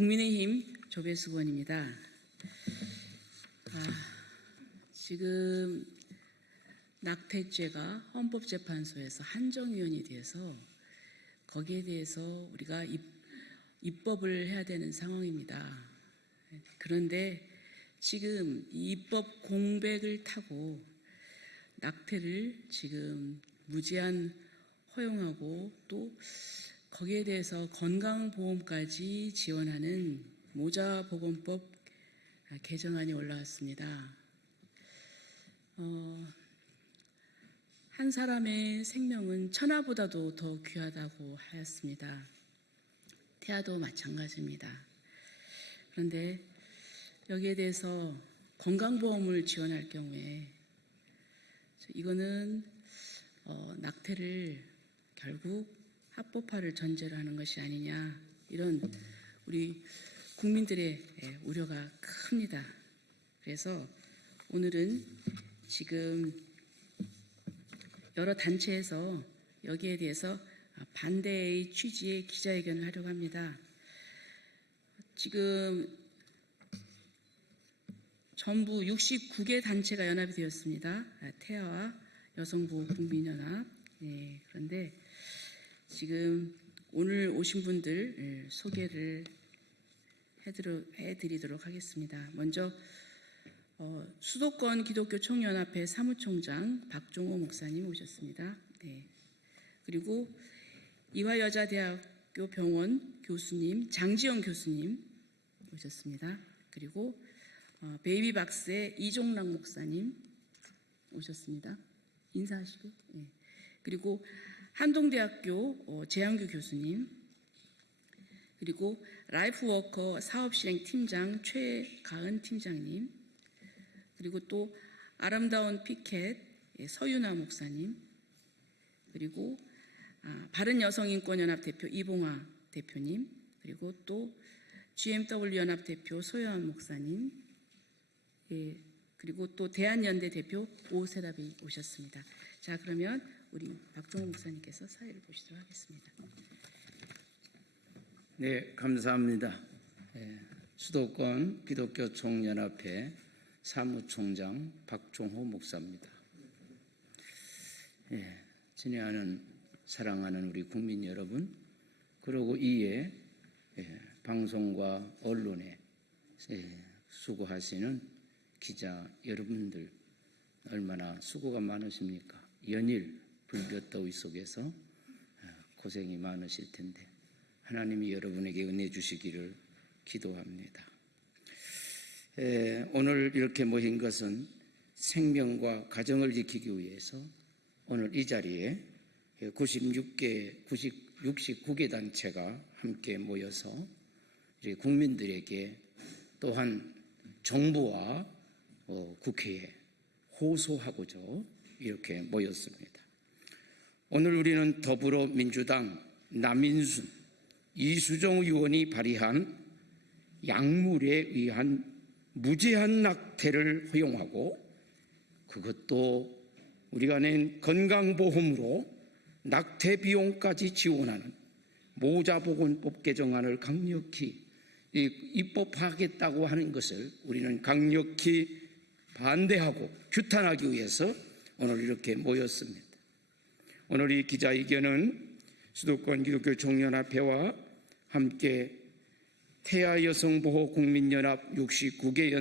국민의힘 조배수 의원입니다. 지금 낙태죄가 헌법재판소에서 한정위원이 돼서 거기에 대해서 우리가 입법을 해야 되는 상황입니다. 그런데 지금 이 입법 공백을 타고 낙태를 지금 무제한 허용하고 또 거기에 대해서 건강보험까지 지원하는 모자보건법 개정안이 올라왔습니다. 한 사람의 생명은 천하보다도 더 귀하다고 하였습니다. 태아도 마찬가지입니다. 그런데 여기에 대해서 건강보험을 지원할 경우에 이거는 낙태를 결국 합법화를 전제로 하는 것이 아니냐, 이런 우리 국민들의 우려가 큽니다. 그래서 오늘은 지금 여러 단체에서 여기에 대해서 반대의 취지의 기자회견을 하려고 합니다. 지금 전부 69개 단체가 연합이 되었습니다. 태아와 여성보호국민연합. 그런데 지금 오늘 오신 분들 소개를 해드리도록 하겠습니다. 먼저 수도권 기독교 총연합회 사무총장 박종호 목사님 오셨습니다. 그리고 이화여자대학교 병원 교수님 장지영 교수님 오셨습니다. 그리고 베이비박스의 이종락 목사님 오셨습니다. 인사하시고. 그리고 한동대학교 재한규 교수님, 그리고 라이프워커 사업실행팀장 최가은 팀장님, 그리고 또 아름다운 피켓 서윤아 목사님, 그리고 바른여성인권연합 대표 이봉화 대표님, 그리고 또 GMW 연합 대표 소여한 목사님, 그리고 또 대한연대 대표 오세라비 오셨습니다. 자, 그러면 우리 박종호 목사님께서 사회를 보시도록 하겠습니다. 네, 감사합니다. 수도권 기독교 총연합회 사무총장 박종호 목사입니다. 친애하는 사랑하는 우리 국민 여러분, 그리고 이에 방송과 언론에 수고하시는 기자 여러분들, 얼마나 수고가 많으십니까? 연일 불볕더위 속에서 고생이 많으실 텐데 하나님이 여러분에게 은혜 주시기를 기도합니다. 오늘 이렇게 모인 것은 생명과 가정을 지키기 위해서 오늘 이 자리에 69개 단체가 함께 모여서 국민들에게 또한 정부와 국회에 호소하고자 이렇게 모였습니다. 오늘 우리는 더불어민주당 남인순, 이수정 의원이 발의한 약물에 의한 무제한 낙태를 허용하고 그것도 우리가 낸 건강보험으로 낙태 비용까지 지원하는 모자보건법 개정안을 강력히 입법하겠다고 하는 것을 우리는 강력히 반대하고 규탄하기 위해서 오늘 이렇게 모였습니다. 오늘 이 기자회견은 수도권 기독교 총연합회와 함께 태아여성보호국민연합 69개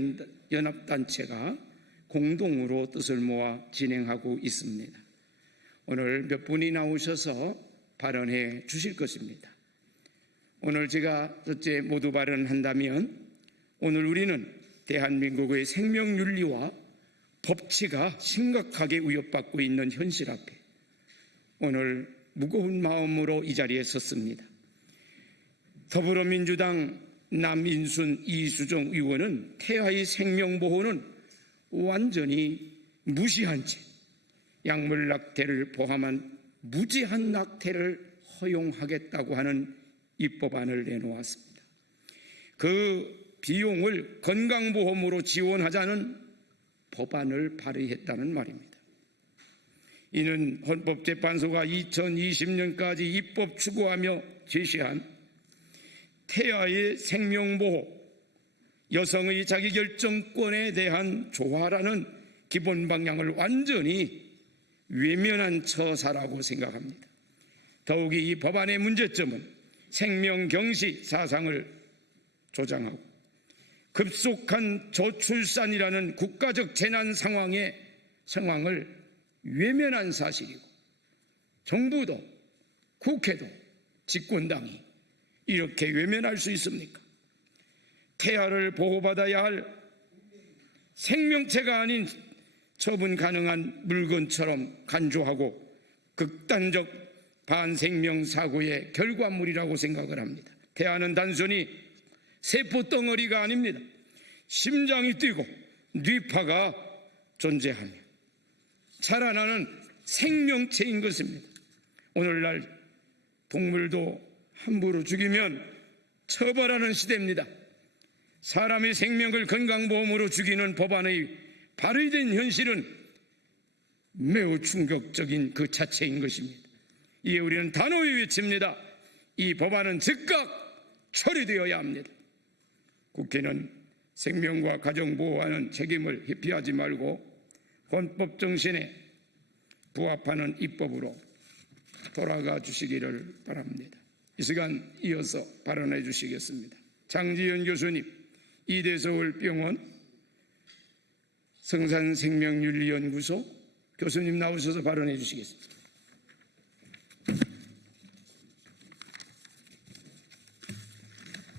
연합단체가 공동으로 뜻을 모아 진행하고 있습니다. 오늘 몇 분이 나오셔서 발언해 주실 것입니다. 오늘 제가 첫째 모두 발언한다면 오늘 우리는 대한민국의 생명윤리와 법치가 심각하게 위협받고 있는 현실 앞에 오늘 무거운 마음으로 이 자리에 섰습니다. 더불어민주당 남인순, 이수정 의원은 태아의 생명보호는 완전히 무시한 채 약물 낙태를 포함한 무제한 낙태를 허용하겠다고 하는 입법안을 내놓았습니다. 그 비용을 건강보험으로 지원하자는 법안을 발의했다는 말입니다. 이는 헌법재판소가 2020년까지 입법 추구하며 제시한 태아의 생명보호, 여성의 자기결정권에 대한 조화라는 기본 방향을 완전히 외면한 처사라고 생각합니다. 더욱이 이 법안의 문제점은 생명경시 사상을 조장하고 급속한 저출산이라는 국가적 재난 상황을 외면한 사실이고, 정부도 국회도 집권당이 이렇게 외면할 수 있습니까? 태아를 보호받아야 할 생명체가 아닌 처분 가능한 물건처럼 간주하고 극단적 반생명 사고의 결과물이라고 생각을 합니다. 태아는 단순히 세포 덩어리가 아닙니다. 심장이 뛰고 뇌파가 존재하며 자라나는 생명체인 것입니다. 오늘날 동물도 함부로 죽이면 처벌하는 시대입니다. 사람의 생명을 건강보험으로 죽이는 법안의 발의된 현실은 매우 충격적인 그 자체인 것입니다. 이에 우리는 단호히 외칩니다. 이 법안은 즉각 처리되어야 합니다. 국회는 생명과 가정 보호하는 책임을 회피하지 말고 헌법 정신에 부합하는 입법으로 돌아가 주시기를 바랍니다. 이 시간 이어서 발언해 주시겠습니다. 장지현 교수님, 이대서울병원 성산생명윤리연구소 교수님 나오셔서 발언해 주시겠습니다.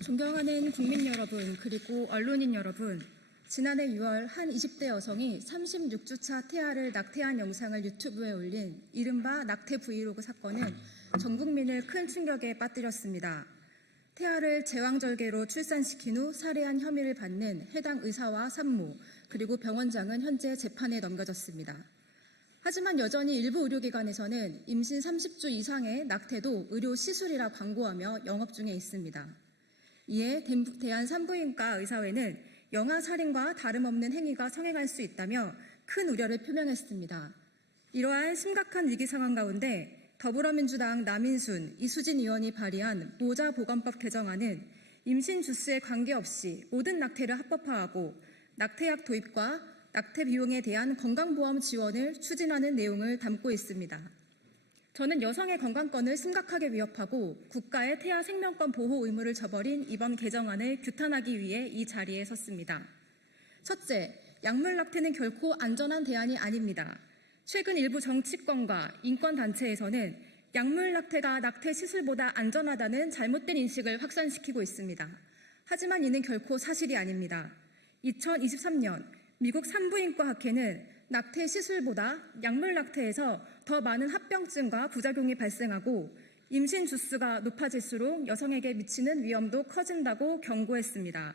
존경하는 국민 여러분, 그리고 언론인 여러분, 지난해 6월 한 20대 여성이 36주차 태아를 낙태한 영상을 유튜브에 올린 이른바 낙태 브이로그 사건은 전 국민을 큰 충격에 빠뜨렸습니다. 태아를 제왕절개로 출산시킨 후 살해한 혐의를 받는 해당 의사와 산모, 그리고 병원장은 현재 재판에 넘겨졌습니다. 하지만 여전히 일부 의료기관에서는 임신 30주 이상의 낙태도 의료 시술이라 광고하며 영업 중에 있습니다. 이에 대한산부인과 의사회는 영아살인과 다름없는 행위가 성행할 수 있다며 큰 우려를 표명했습니다. 이러한 심각한 위기 상황 가운데 더불어민주당 남인순, 이수진 의원이 발의한 모자보건법 개정안은 임신 주수에 관계없이 모든 낙태를 합법화하고 낙태약 도입과 낙태 비용에 대한 건강보험 지원을 추진하는 내용을 담고 있습니다. 저는 여성의 건강권을 심각하게 위협하고 국가의 태아 생명권 보호 의무를 저버린 이번 개정안을 규탄하기 위해 이 자리에 섰습니다. 첫째, 약물 낙태는 결코 안전한 대안이 아닙니다. 최근 일부 정치권과 인권단체에서는 약물 낙태가 낙태 시술보다 안전하다는 잘못된 인식을 확산시키고 있습니다. 하지만 이는 결코 사실이 아닙니다. 2023년 미국 산부인과 학회는 낙태 시술보다 약물 낙태에서 더 많은 합병증과 부작용이 발생하고 임신 주수가 높아질수록 여성에게 미치는 위험도 커진다고 경고했습니다.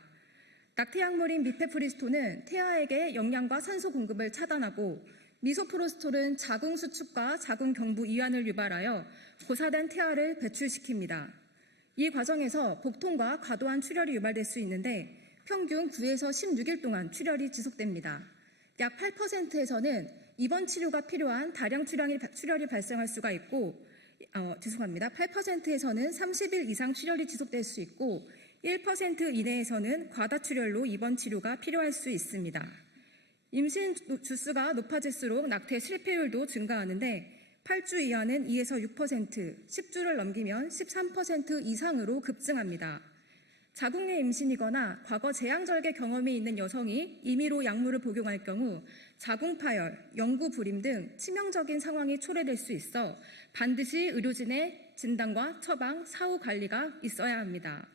낙태 약물인 미페프리스토는 태아에게 영양과 산소 공급을 차단하고 미소프로스톨은 자궁 수축과 자궁 경부 이완을 유발하여 고사된 태아를 배출시킵니다. 이 과정에서 복통과 과도한 출혈이 유발될 수 있는데 평균 9에서 16일 동안 출혈이 지속됩니다. 약 8%에서는 입원 치료가 필요한 다량 출혈이 발생할 수가 있고 8%에서는 30일 이상 출혈이 지속될 수 있고 1% 이내에서는 과다 출혈로 입원 치료가 필요할 수 있습니다. 임신 주수가 높아질수록 낙태 실패율도 증가하는데 8주 이하는 2에서 6%, 10주를 넘기면 13% 이상으로 급증합니다. 자궁내 임신이거나 과거 제왕절개 경험이 있는 여성이 임의로 약물을 복용할 경우 자궁파열, 영구불임 등 치명적인 상황이 초래될 수 있어 반드시 의료진의 진단과 처방, 사후 관리가 있어야 합니다.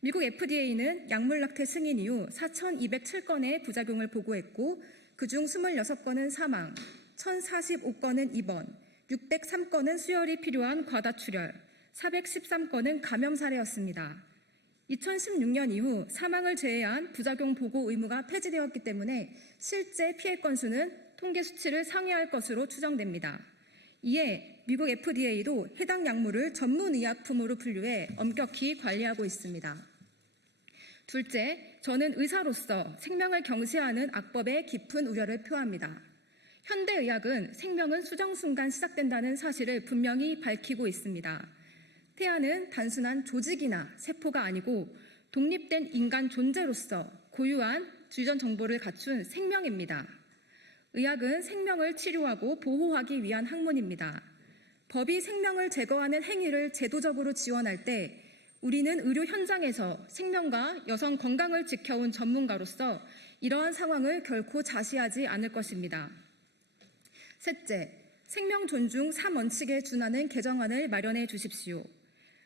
미국 FDA는 약물 낙태 승인 이후 4,207건의 부작용을 보고했고 그중 26건은 사망, 1,045건은 입원, 603건은 수혈이 필요한 과다출혈, 413건은 감염 사례였습니다. 2016년 이후 사망을 제외한 부작용 보고 의무가 폐지되었기 때문에 실제 피해 건수는 통계 수치를 상회할 것으로 추정됩니다. 이에 미국 FDA도 해당 약물을 전문의약품으로 분류해 엄격히 관리하고 있습니다. 둘째, 저는 의사로서 생명을 경시하는 악법에 깊은 우려를 표합니다. 현대의학은 생명은 수정순간 시작된다는 사실을 분명히 밝히고 있습니다. 태아는 단순한 조직이나 세포가 아니고 독립된 인간 존재로서 고유한 주전 정보를 갖춘 생명입니다. 의학은 생명을 치료하고 보호하기 위한 학문입니다. 법이 생명을 제거하는 행위를 제도적으로 지원할 때 우리는 의료 현장에서 생명과 여성 건강을 지켜온 전문가로서 이러한 상황을 결코 자시하지 않을 것입니다. 셋째, 생명 존중 3원칙에 준하는 개정안을 마련해 주십시오.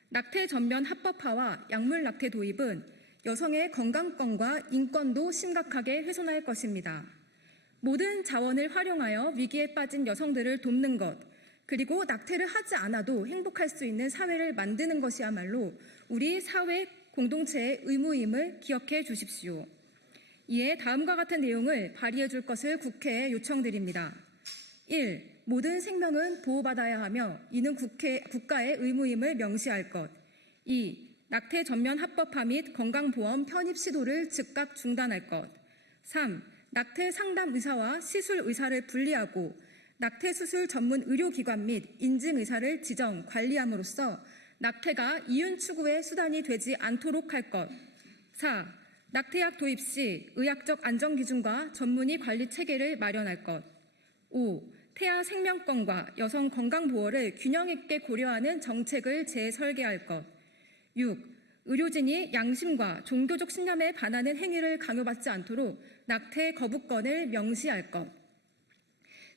낙태 전면 합법화와 약물 낙태 도입은 여성의 건강권과 인권도 심각하게 훼손할 것입니다. 모든 자원을 활용하여 위기에 빠진 여성들을 돕는 것, 그리고 낙태를 하지 않아도 행복할 수 있는 사회를 만드는 것이야말로 우리 사회 공동체의 의무임을 기억해 주십시오. 이에 다음과 같은 내용을 발의해 줄 것을 국회에 요청드립니다. 1. 모든 생명은 보호받아야 하며 이는 국가의 의무임을 명시할 것. 2. 낙태 전면 합법화 및 건강보험 편입 시도를 즉각 중단할 것. 3. 낙태 상담 의사와 시술 의사를 분리하고 낙태 수술 전문 의료기관 및 인증 의사를 지정, 관리함으로써 낙태가 이윤 추구의 수단이 되지 않도록 할 것. 4. 낙태약 도입 시 의학적 안전 기준과 전문의 관리 체계를 마련할 것. 5. 태아 생명권과 여성 건강 보호를 균형 있게 고려하는 정책을 재설계할 것. 6. 의료진이 양심과 종교적 신념에 반하는 행위를 강요받지 않도록 낙태 거부권을 명시할 것.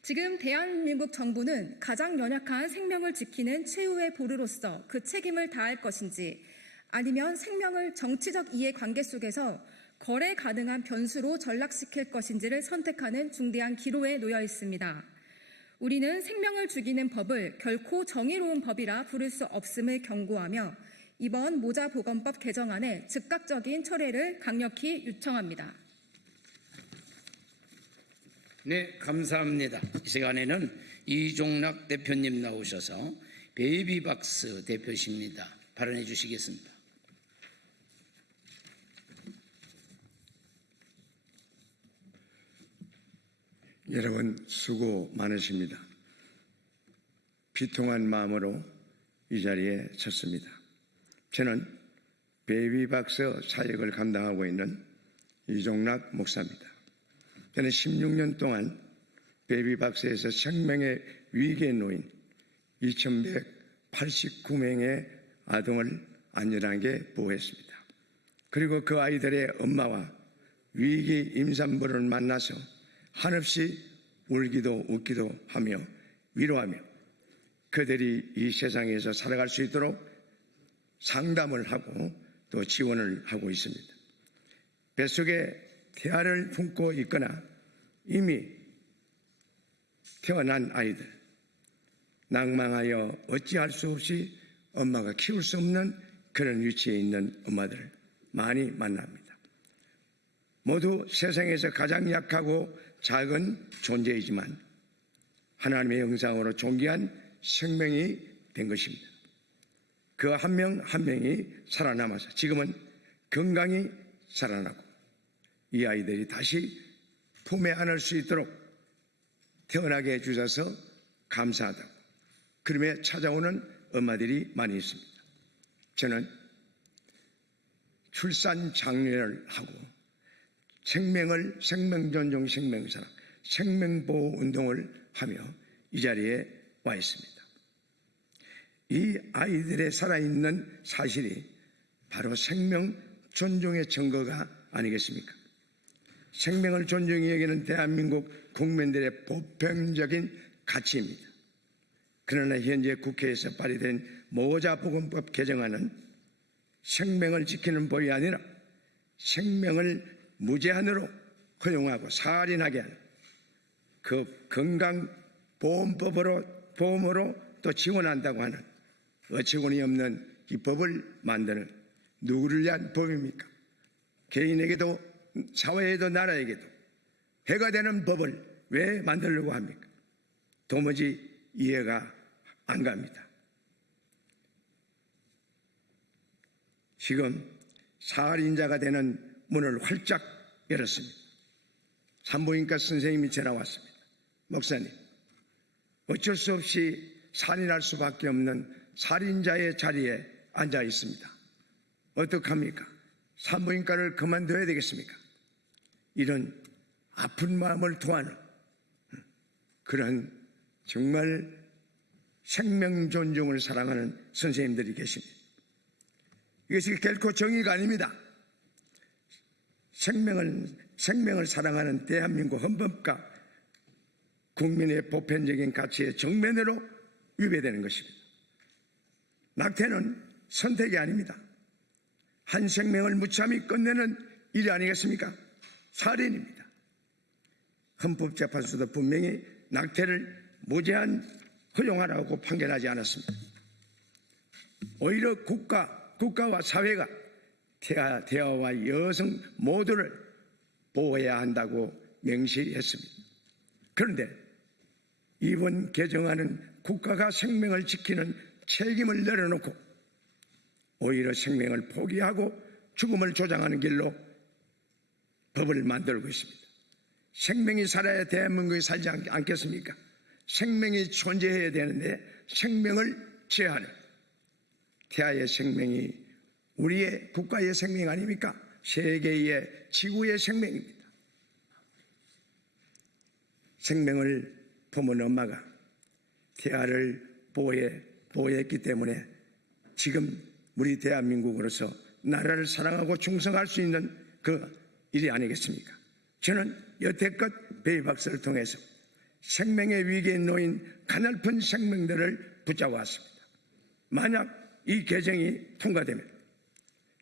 지금 대한민국 정부는 가장 연약한 생명을 지키는 최후의 보루로서 그 책임을 다할 것인지 아니면 생명을 정치적 이해관계 속에서 거래 가능한 변수로 전락시킬 것인지를 선택하는 중대한 기로에 놓여 있습니다. 우리는 생명을 죽이는 법을 결코 정의로운 법이라 부를 수 없음을 경고하며 이번 모자보건법 개정안의 즉각적인 철회를 강력히 요청합니다. 네, 감사합니다. 이 시간에는 이종락 대표님 나오셔서 베이비박스 대표십니다. 발언해 주시겠습니다. 여러분 수고 많으십니다. 비통한 마음으로 이 자리에 섰습니다. 저는 베이비박스 사역을 감당하고 있는 이종락 목사입니다. 저는 16년 동안 베이비박스에서 생명의 위기에 놓인 2189명의 아동을 안전하게 보호했습니다. 그리고 그 아이들의 엄마와 위기 임산부를 만나서 한없이 울기도 웃기도 하며 위로하며 그들이 이 세상에서 살아갈 수 있도록 상담을 하고 또 지원을 하고 있습니다. 뱃속에 태아를 품고 있거나 이미 태어난 아이들, 낭망하여 어찌할 수 없이 엄마가 키울 수 없는 그런 위치에 있는 엄마들을 많이 만납니다. 모두 세상에서 가장 약하고 작은 존재이지만 하나님의 형상으로 존귀한 생명이 된 것입니다. 그 한 명 한 명이 살아남아서 지금은 건강히 살아나고 이 아이들이 다시 품에 안을 수 있도록 태어나게 해주셔서 감사하다고 그러며 찾아오는 엄마들이 많이 있습니다. 저는 출산 장려를 하고 생명존중 생명사랑 생명보호 운동을 하며 이 자리에 와 있습니다. 이 아이들의 살아있는 사실이 바로 생명 존중의 증거가 아니겠습니까? 생명을 존중히 여기는 대한민국 국민들의 보편적인 가치입니다. 그러나 현재 국회에서 발의된 모자보건법 개정안은 생명을 지키는 법이 아니라 생명을 무제한으로 허용하고 살인하게 하는 그 건강보험으로 또 지원한다고 하는 어처구니 없는 이 법을 만드는 누구를 위한 법입니까? 개인에게도 사회에도 나라에게도 해가 되는 법을 왜 만들려고 합니까? 도무지 이해가 안 갑니다. 지금 살인자가 되는 문을 활짝 열었습니다. 산부인과 선생님이 전화 왔습니다. 목사님, 어쩔 수 없이 살인할 수밖에 없는 살인자의 자리에 앉아 있습니다. 어떡합니까? 산부인과를 그만둬야 되겠습니까? 이런 아픈 마음을 토하는 그런 정말 생명 존중을 사랑하는 선생님들이 계십니다. 이것이 결코 정의가 아닙니다. 생명을 사랑하는 대한민국 헌법과 국민의 보편적인 가치의 정면으로 위배되는 것입니다. 낙태는 선택이 아닙니다. 한 생명을 무참히 끝내는 일이 아니겠습니까? 살인입니다. 헌법재판소도 분명히 낙태를 무제한 허용하라고 판결하지 않았습니다. 오히려 국가와 사회가 태아와 여성 모두를 보호해야 한다고 명시했습니다. 그런데 이번 개정안은 국가가 생명을 지키는 책임을 내려놓고 오히려 생명을 포기하고 죽음을 조장하는 길로 법을 만들고 있습니다. 생명이 살아야 대한민국이 살지 않겠습니까? 생명이 존재해야 되는데 생명을 제한하는 태아의 생명이 우리의 국가의 생명 아닙니까? 세계의 지구의 생명입니다. 생명을 품은 엄마가 태아를 보호했기 때문에 지금 우리 대한민국으로서 나라를 사랑하고 충성할 수 있는 그 일이 아니겠습니까? 저는 여태껏 베이박스를 통해서 생명의 위기에 놓인 가냘픈 생명들을 붙잡아왔습니다. 만약 이 개정이 통과되면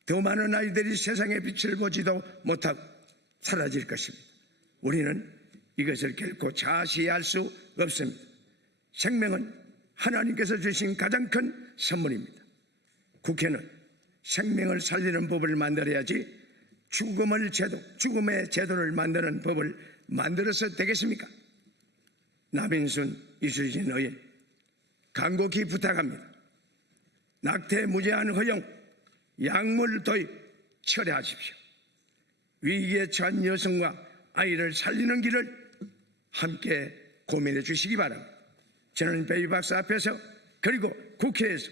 더 많은 아이들이 세상의 빛을 보지도 못하고 사라질 것입니다. 우리는 이것을 결코 자시할 수 없습니다. 생명은 하나님께서 주신 가장 큰 선물입니다. 국회는 생명을 살리는 법을 만들어야지 죽음의 제도를 만드는 법을 만들어서 되겠습니까? 남인순, 이수진 의원 간곡히 부탁합니다. 낙태 무제한 허용, 약물 도입 철회하십시오. 위기에 처한 여성과 아이를 살리는 길을 함께 고민해 주시기 바랍니다. 저는 베이박스 앞에서 그리고 국회에서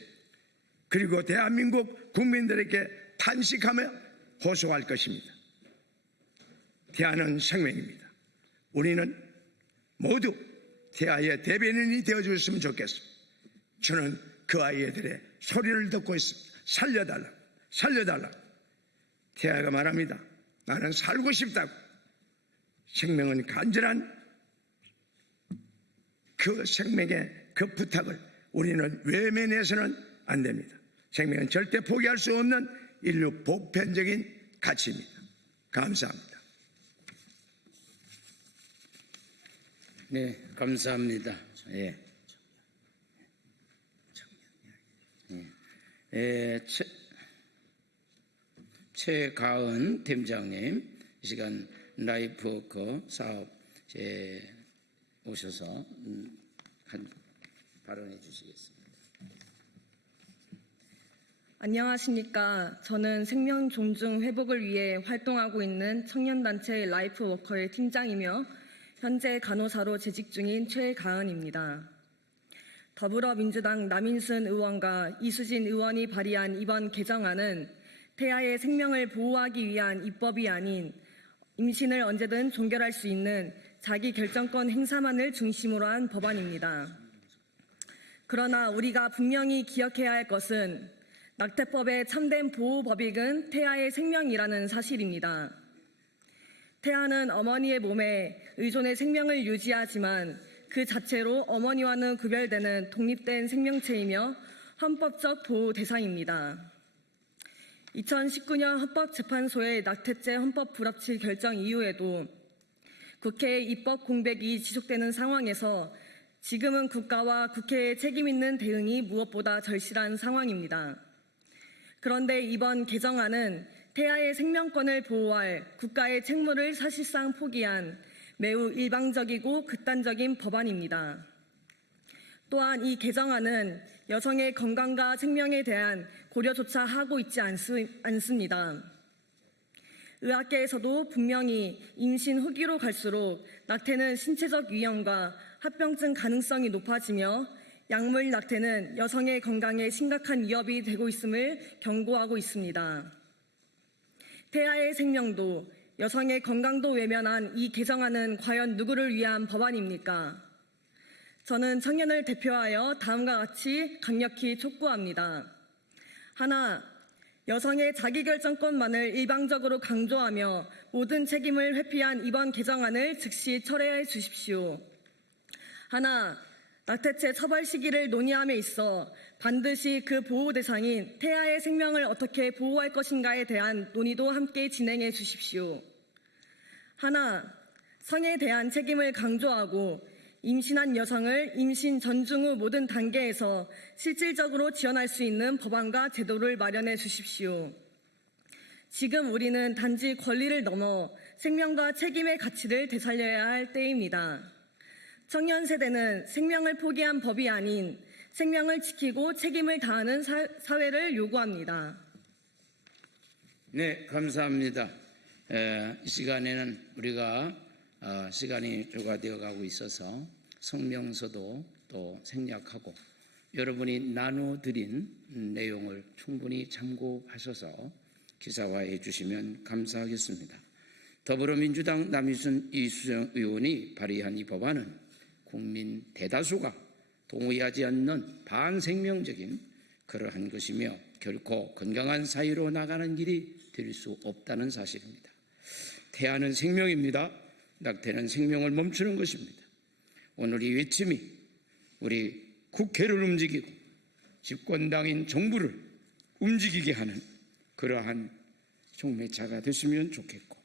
그리고 대한민국 국민들에게 탄식하며 호소할 것입니다. 태아는 생명입니다. 우리는 모두 태아의 대변인이 되어줬으면 좋겠습니다. 저는 그 아이들의 소리를 듣고 있습니다. 살려달라, 살려달라. 태아가 말합니다. 나는 살고 싶다고. 생명은 간절한 그 생명의 그 부탁을 우리는 외면해서는 안 됩니다. 생명은 절대 포기할 수 없는 인류 보편적인 가치입니다. 감사합니다. 네, 감사합니다. 예. 최가은 팀장님, 이 시간 라이프워커 사업 오셔서 발언해 주시겠습니다. 안녕하십니까. 저는 생명 존중 회복을 위해 활동하고 있는 청년단체 라이프워커의 팀장이며 현재 간호사로 재직 중인 최가은입니다. 더불어민주당 남인순 의원과 이수진 의원이 발의한 이번 개정안은 태아의 생명을 보호하기 위한 입법이 아닌 임신을 언제든 종결할 수 있는 자기 결정권 행사만을 중심으로 한 법안입니다. 그러나 우리가 분명히 기억해야 할 것은 낙태법의 참된 보호 법익은 태아의 생명이라는 사실입니다. 태아는 어머니의 몸에 의존해 생명을 유지하지만 그 자체로 어머니와는 구별되는 독립된 생명체이며 헌법적 보호 대상입니다. 2019년 헌법재판소의 낙태죄 헌법 불합치 결정 이후에도 국회의 입법 공백이 지속되는 상황에서 지금은 국가와 국회의 책임 있는 대응이 무엇보다 절실한 상황입니다. 그런데 이번 개정안은 태아의 생명권을 보호할 국가의 책무를 사실상 포기한 매우 일방적이고 극단적인 법안입니다. 또한 이 개정안은 여성의 건강과 생명에 대한 고려조차 하고 있지 않습니다. 의학계에서도 분명히 임신 후기로 갈수록 낙태는 신체적 위험과 합병증 가능성이 높아지며 약물 낙태는 여성의 건강에 심각한 위협이 되고 있음을 경고하고 있습니다. 태아의 생명도 여성의 건강도 외면한 이 개정안은 과연 누구를 위한 법안입니까? 저는 청년을 대표하여 다음과 같이 강력히 촉구합니다. 하나, 여성의 자기결정권만을 일방적으로 강조하며 모든 책임을 회피한 이번 개정안을 즉시 철회해 주십시오. 하나, 낙태죄 처벌 시기를 논의함에 있어 반드시 그 보호 대상인 태아의 생명을 어떻게 보호할 것인가에 대한 논의도 함께 진행해 주십시오. 하나, 성에 대한 책임을 강조하고 임신한 여성을 임신 전중 후 모든 단계에서 실질적으로 지원할 수 있는 법안과 제도를 마련해 주십시오. 지금 우리는 단지 권리를 넘어 생명과 책임의 가치를 되살려야 할 때입니다. 청년 세대는 생명을 포기한 법이 아닌 생명을 지키고 책임을 다하는 사회를 요구합니다. 네, 감사합니다. 이 시간에는 우리가 시간이 조가되어 가고 있어서 성명서도 또 생략하고 여러분이 나눠드린 내용을 충분히 참고하셔서 기사화해 주시면 감사하겠습니다. 더불어민주당 남희순 이수정 의원이 발의한 이 법안은 국민 대다수가 동의하지 않는 반생명적인 그러한 것이며 결코 건강한 사회로 나가는 길이 될 수 없다는 사실입니다. 태아는 생명입니다. 낙태는 생명을 멈추는 것입니다. 오늘 이 외침이 우리 국회를 움직이고 집권당인 정부를 움직이게 하는 그러한 촉매차가 됐으면 좋겠고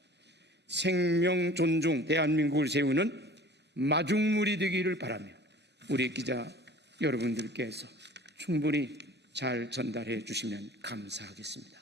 생명 존중 대한민국을 세우는 마중물이 되기를 바라며 우리 기자 여러분들께서 충분히 잘 전달해 주시면 감사하겠습니다.